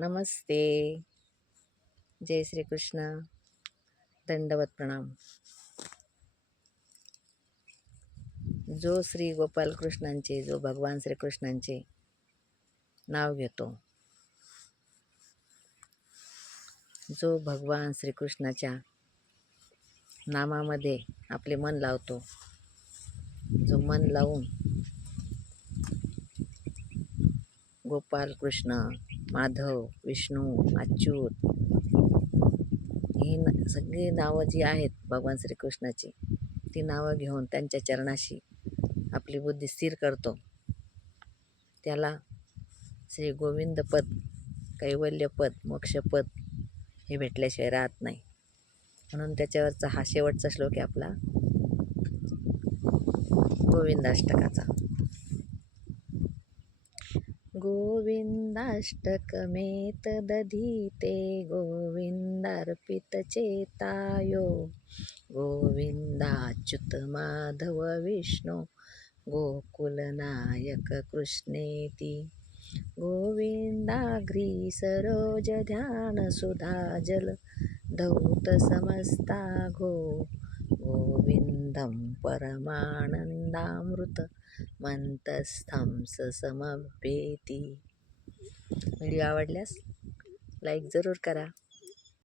नमस्ते. जय श्री कृष्ण. दंडवत प्रणाम. जो श्री गोपाल कृष्णांचे, जो भगवान श्रीकृष्णांचे नाव घेतो, जो भगवान श्रीकृष्णाच्या नामामध्ये आपले मन लावतो, जो मन लावून गोपाल कृष्ण, माधव, विष्णू, अच्युत ही सगळी नावं जी आहेत भगवान श्रीकृष्णाची, ती नावं घेऊन त्यांच्या चरणाशी आपली बुद्धी स्थिर करतो, त्याला श्री गोविंद पद, कैवल्यपद, मोक्षपद हे भेटल्याशिवाय राहत नाही. म्हणून त्याच्यावरचा हा शेवटचा श्लोक आहे आपला गोविंदाष्टकाचा. गोविंदाष्टकमेतदधीते गोविंदार्पितचेतायो गोविंदाच्युत माधव विष्णु गोकुलनायक कृष्णेति गोविंदाघ्री सरोज ध्यान सुधाजल धौत समस्ता गोविंदं परमानंदामृत मंतस्थं समवेती. व्हिडिओ आवडल्यास लाईक जरूर करा.